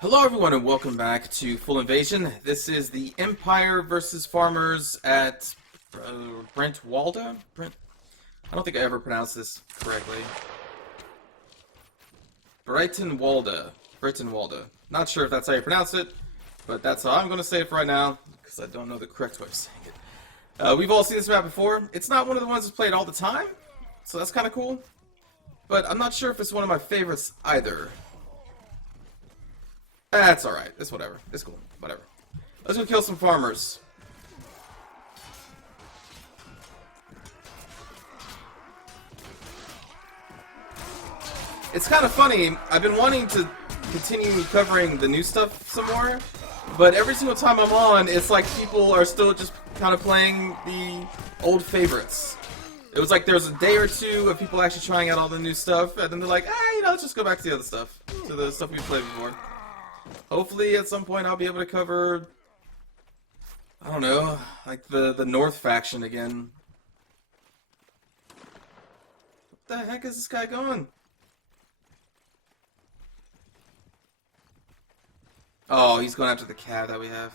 Hello everyone and welcome back to Full Invasion. This is the Empire versus Farmers at Brentwalda? I don't think I ever pronounced this correctly. Brightonwalda. Not sure if that's how you pronounce it, but that's how I'm going to say it for right now, because I don't know the correct way of saying it. We've all seen this map before. It's not one of the ones that's played all the time, so that's kind of cool. But I'm not sure if it's one of my favorites either. That's alright. It's whatever. It's cool. Whatever. Let's go kill some farmers. It's kind of funny. I've been wanting to continue covering the new stuff some more, but every single time I'm on, it's like people are still just kind of playing the old favorites. It was like there was a day or two of people actually trying out all the new stuff, and then they're like, let's just go back to the other stuff. To the stuff we played before. Hopefully at some point I'll be able to cover, I don't know, like the North faction again. What the heck is this guy going? Oh, he's going after the cat that we have.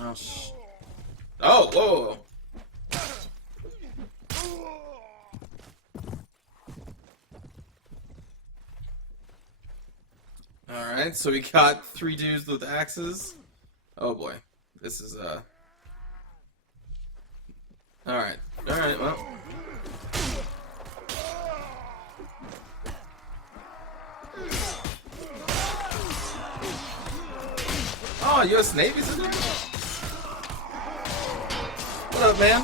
Oh, oh, whoa! Alright, so we got 3 dudes with axes. Oh boy. This is, Alright, well. Oh, US Navy's in there? What up, man?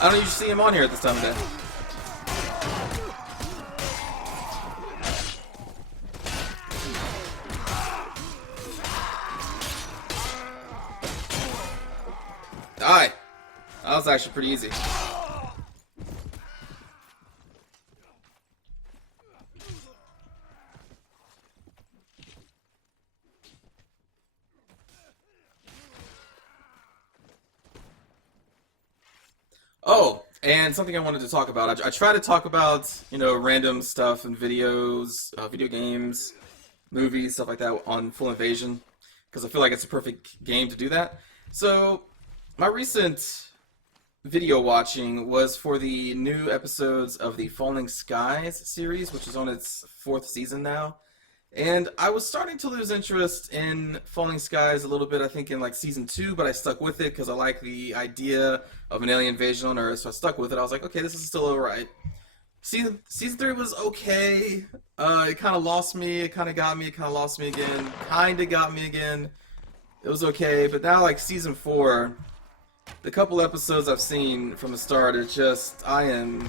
I don't usually see him on here at this time of day. Die! That was actually pretty easy. Oh, and something I wanted to talk about. I try to talk about, random stuff and videos, video games, movies, stuff like that on Full Invasion, because I feel like it's a perfect game to do that. So, my recent video watching was for the new episodes of the Falling Skies series, which is on its 4th season now. And I was starting to lose interest in Falling Skies a little bit, I think, in like season 2, but I stuck with it because I like the idea of an alien invasion on Earth, so I stuck with it. I was like, okay, this is still alright. Season 3 was okay. It kind of lost me, it kind of got me, it kind of lost me again, kind of got me again. It was okay, but now like season 4, the couple episodes I've seen from the start are just, I am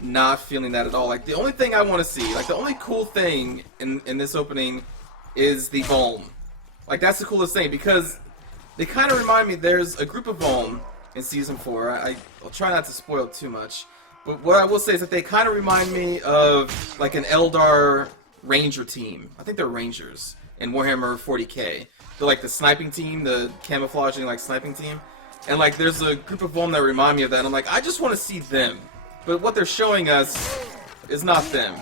not feeling that at all. Like, the only thing I want to see, like, the only cool thing in this opening is the Volm. Like, that's the coolest thing, because they kind of remind me, there's a group of Volm in Season 4. I'll try not to spoil too much, but what I will say is that they kind of remind me of, like, an Eldar Ranger team. I think they're Rangers in Warhammer 40k. They're like the sniping team, the camouflaging, like, sniping team. And, like, there's a group of Volm that remind me of that, and I'm like, I just want to see them. But what they're showing us is not them.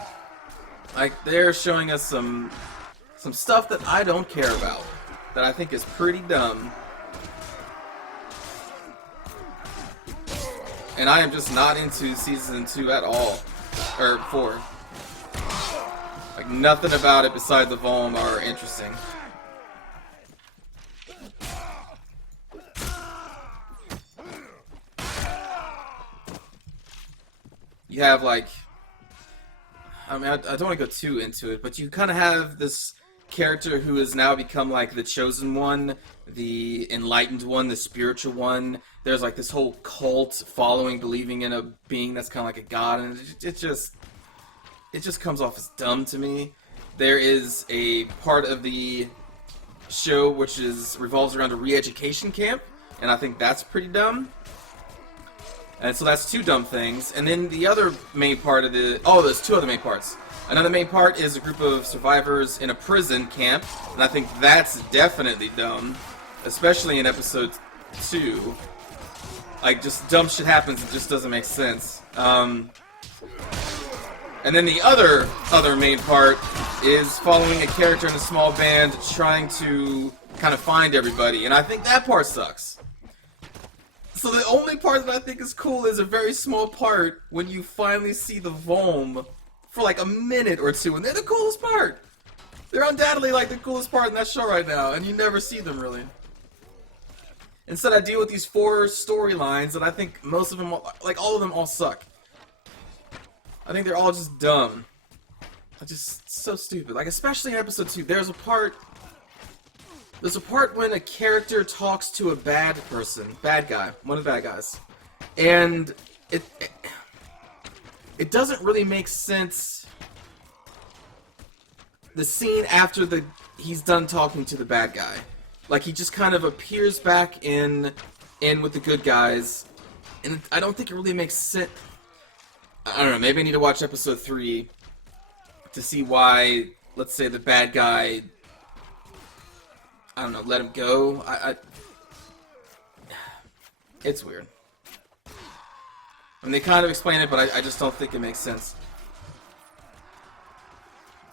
Like, they're showing us some stuff that I don't care about, that I think is pretty dumb. And I am just not into Season 2 at all. Or 4. Like, nothing about it besides the Volm are interesting. You have, like, I mean, I don't want to go too into it, but you kind of have this character who has now become, like, the chosen one, the enlightened one, the spiritual one. There's, like, this whole cult following, believing in a being that's kind of like a god, and it just comes off as dumb to me. There is a part of the show which revolves around a re-education camp, and I think that's pretty dumb. And so that's 2 dumb things. And then the other main part of there's 2 other main parts. Another main part is a group of survivors in a prison camp, and I think that's definitely dumb, especially in episode 2. Like, just dumb shit happens, it just doesn't make sense. And And then the other main part is following a character in a small band trying to kind of find everybody, and I think that part sucks. So the only part that I think is cool is a very small part when you finally see the Volm for like a minute or two, and they're the coolest part. They're undoubtedly like the coolest part in that show right now, and you never see them really. Instead, I deal with these 4 storylines, and I think most of them, like all of them, all suck. I think they're all just dumb. Just so stupid. Like, especially in episode 2, there's a part when a character talks to a bad guy, one of the bad guys, and it doesn't really make sense. The scene after he's done talking to the bad guy, like he just kind of appears back in with the good guys, and I don't think it really makes sense. I don't know, maybe I need to watch episode 3 to see why, let's say, the bad guy, I don't know, let him go. It's weird. I mean, they kind of explain it, but I just don't think it makes sense.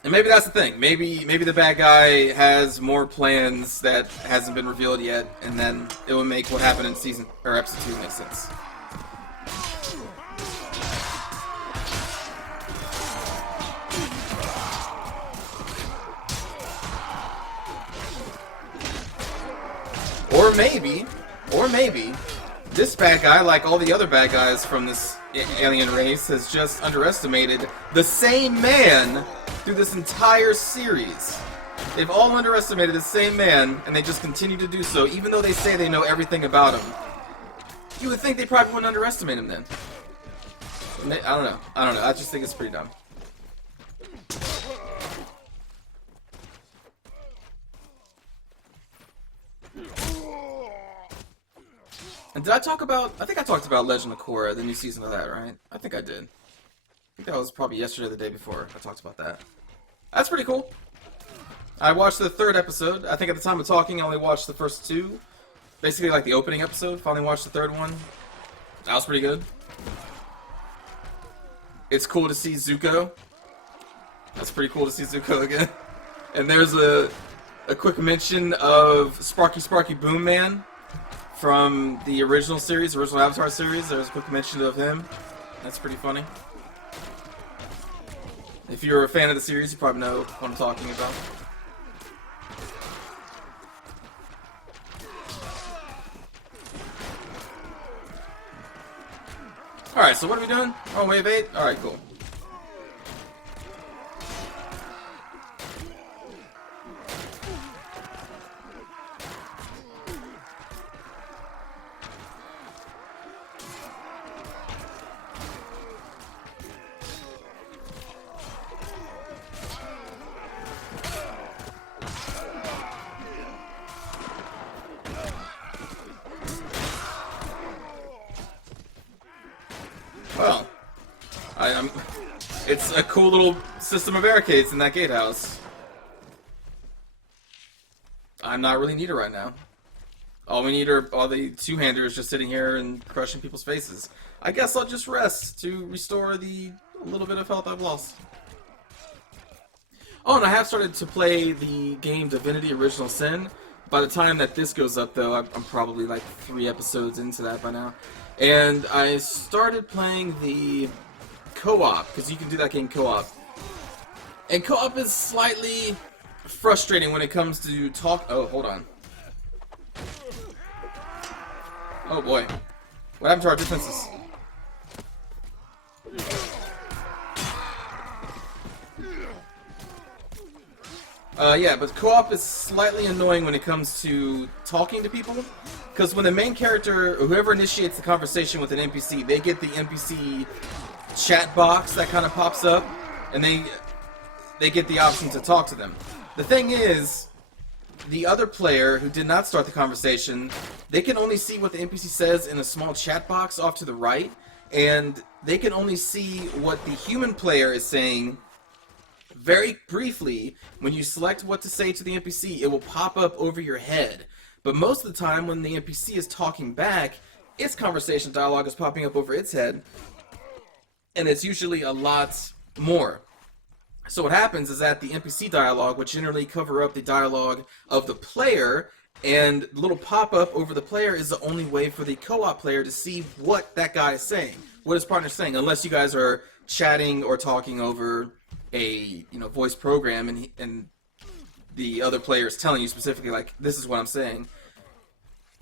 And maybe that's the thing. Maybe the bad guy has more plans that hasn't been revealed yet, and then it will make what happened in episode 2 make sense. Or maybe, this bad guy, like all the other bad guys from this alien race, has just underestimated the same man through this entire series. They've all underestimated the same man, and they just continue to do so, even though they say they know everything about him. You would think they probably wouldn't underestimate him then. I don't know. I just think it's pretty dumb. And did I talk about... I think I talked about Legend of Korra, the new season of that, right? I think I did. I think that was probably yesterday or the day before I talked about that. That's pretty cool. I watched the 3rd episode. I think at the time of talking, I only watched the first 2. Basically like the opening episode. Finally watched the 3rd one. That was pretty good. It's cool to see Zuko. That's pretty cool to see Zuko again. And there's a quick mention of Sparky Boom Man from the original series, original Avatar series. There's a quick mention of him. That's pretty funny. If you're a fan of the series, you probably know what I'm talking about. Alright, so what are we doing? Oh, wave 8? Alright, cool. Well, it's a cool little system of barricades in that gatehouse. I'm not really needed right now. All we need are all the two-handers just sitting here and crushing people's faces. I guess I'll just rest to restore the little bit of health I've lost. Oh, and I have started to play the game Divinity Original Sin. By the time that this goes up, though, I'm probably like 3 episodes into that by now. And I started playing the co-op, because you can do that game co-op. And co-op is slightly frustrating when it comes to talk... Oh, hold on. Oh boy. What happened to our defenses? Yeah, but co-op is slightly annoying when it comes to talking to people. Because when the main character, or whoever initiates the conversation with an NPC, they get the NPC chat box that kind of pops up, and they get the option to talk to them. The thing is, the other player who did not start the conversation, they can only see what the NPC says in a small chat box off to the right, and they can only see what the human player is saying very briefly. When you select what to say to the NPC, it will pop up over your head. But most of the time, when the NPC is talking back, its conversation dialogue is popping up over its head, and it's usually a lot more. So what happens is that the NPC dialogue would generally cover up the dialogue of the player, and the little pop-up over the player is the only way for the co-op player to see what that guy is saying, what his partner's saying, unless you guys are chatting or talking over a voice program, and the other player is telling you specifically, like, this is what I'm saying.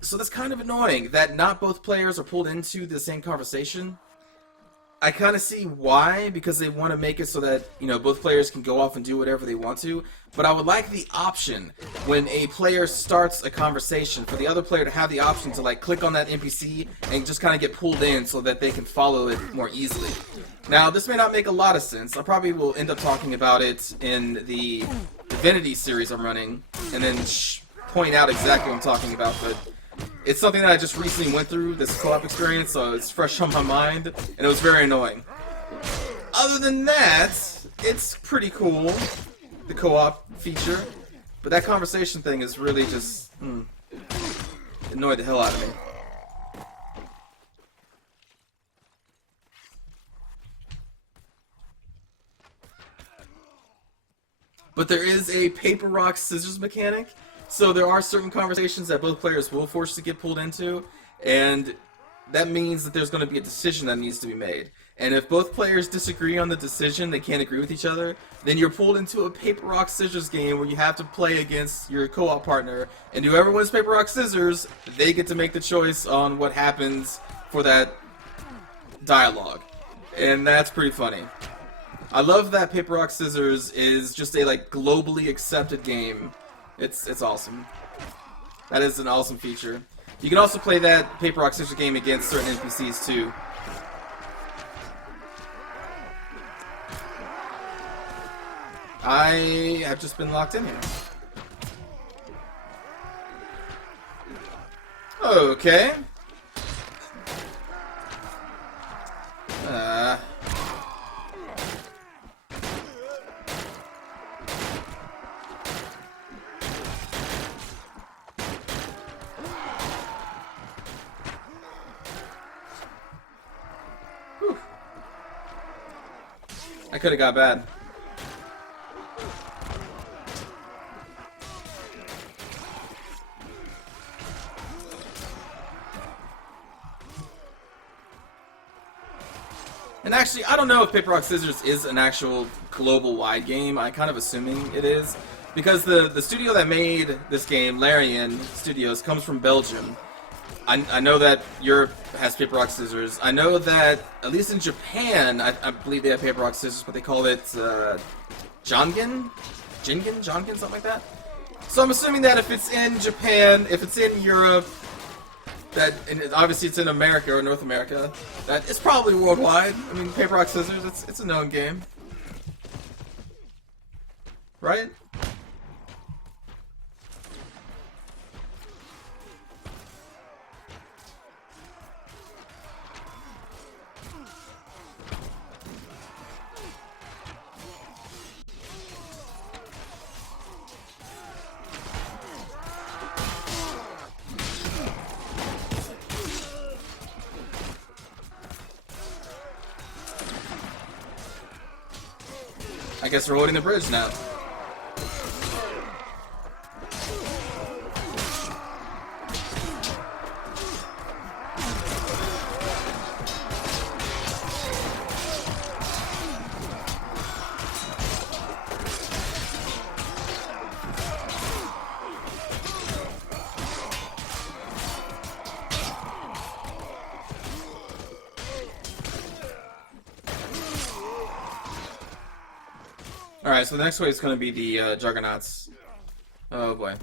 So that's kind of annoying that not both players are pulled into the same conversation. I kind of see why, because they want to make it so that, both players can go off and do whatever they want to, but I would like the option when a player starts a conversation for the other player to have the option to, like, click on that NPC and just kind of get pulled in so that they can follow it more easily. Now, this may not make a lot of sense. I probably will end up talking about it in the Divinity series I'm running, and then point out exactly what I'm talking about, but it's something that I just recently went through, this co-op experience, so it's fresh on my mind, and it was very annoying. Other than that, it's pretty cool, the co-op feature, but that conversation thing is really just, annoyed the hell out of me. But there is a paper, rock, scissors mechanic, so there are certain conversations that both players will force to get pulled into, and that means that there's going to be a decision that needs to be made. And if both players disagree on the decision, they can't agree with each other, then you're pulled into a paper, rock, scissors game where you have to play against your co-op partner, and whoever wins paper, rock, scissors, they get to make the choice on what happens for that dialogue. And that's pretty funny. I love that paper, rock, scissors is just a, like, globally accepted game. It's awesome. That is an awesome feature. You can also play that paper, rock, scissors game against certain NPCs too. I have just been locked in here. Okay. I could have got bad. And actually, I don't know if Paper, Rock, Scissors is an actual global-wide game. I'm kind of assuming it is. Because the studio that made this game, Larian Studios, comes from Belgium. I know that Europe has Paper, Rock, Scissors. I know that, at least in Japan, I believe they have Paper, Rock, Scissors, but they call it Jongen, something like that. So I'm assuming that if it's in Japan, if it's in Europe, that, and obviously it's in America or North America, that it's probably worldwide. I mean, Paper, Rock, Scissors, it's a known game. Right? I guess we're holding the bridge now. Alright, so the next wave is going to be the Juggernauts. Oh boy.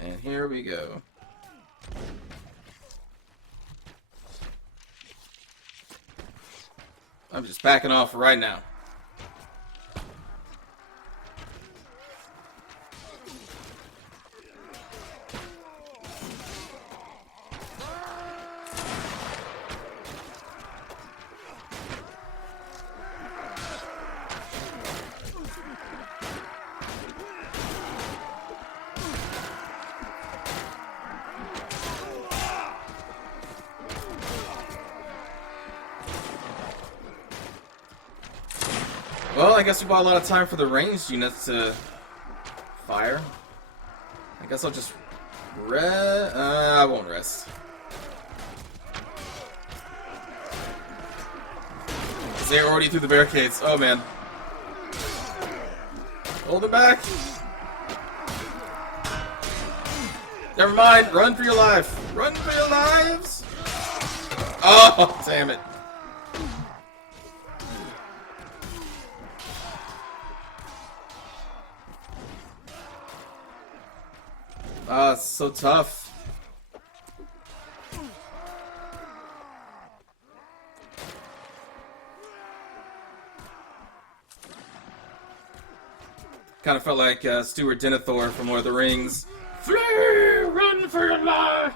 And here we go. I'm just backing off right now. Well, I guess we bought a lot of time for the ranged units to fire. I guess I'll just I won't rest. They're already through the barricades. Oh man. Hold it back. Never mind. Run for your life. Run for your lives. Oh, damn it. Ah, it's so tough. Kind of felt like Stuart Denethor from Lord of the Rings. Flee! Run for your life!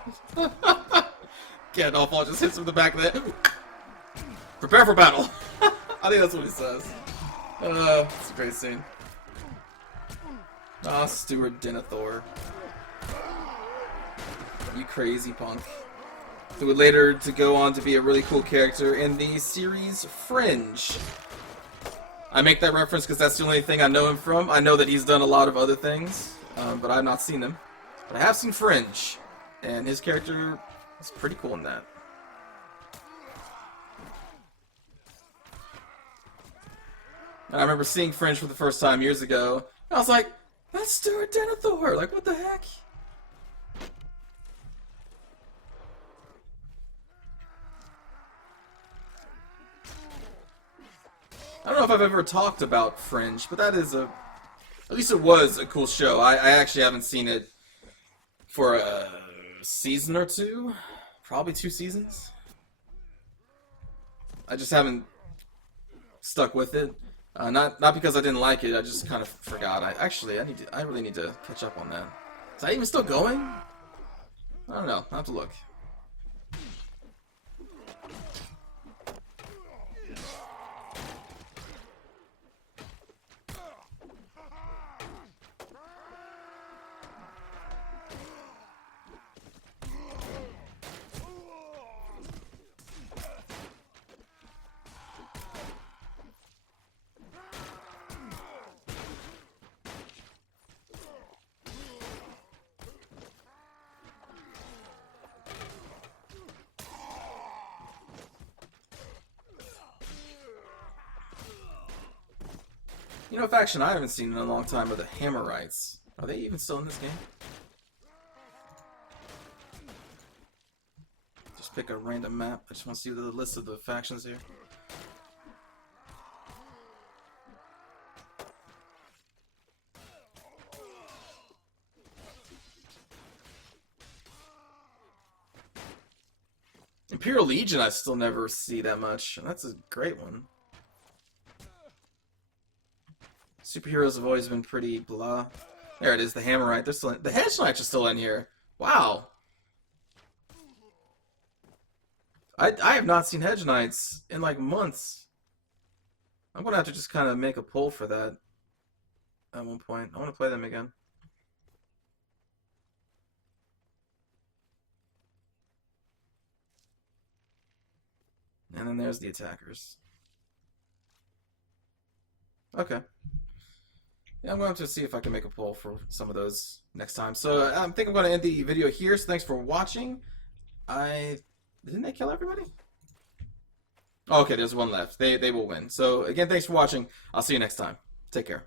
Gandalf all just hits him in the back of the head. Prepare for battle! I think that's what he says. It's a great scene. Ah, Stuart Denethor. You crazy punk. Who would later to go on to be a really cool character in the series Fringe. I make that reference because that's the only thing I know him from. I know that he's done a lot of other things, but I've not seen them. But I have seen Fringe, and his character is pretty cool in that. And I remember seeing Fringe for the first time years ago, and I was like, that's Stuart Denethor! Like, what the heck? I don't know if I've ever talked about Fringe, but that is at least it was a cool show. I actually haven't seen it for a season or two. Probably 2 seasons. I just haven't stuck with it. Not because I didn't like it, I just kind of forgot. I really need to catch up on that. Is that even still going? I don't know. I'll have to look. You know, a faction I haven't seen in a long time are the Hammerites. Are they even still in this game? Just pick a random map. I just want to see the list of the factions here. Imperial Legion I still never see that much, and that's a great one. Superheroes have always been pretty blah. There it is, the Hammerite. They're still in. The Hedge Knights are still in here. Wow. I have not seen Hedge Knights in like months. I'm gonna have to just kind of make a poll for that at one point. I want to play them again. And then there's the attackers. Okay. Yeah, I'm going to see if I can make a poll for some of those next time. So I think I'm going to end the video here. So thanks for watching. Didn't they kill everybody? Oh, okay, there's one left. They will win. So again, thanks for watching. I'll see you next time. Take care.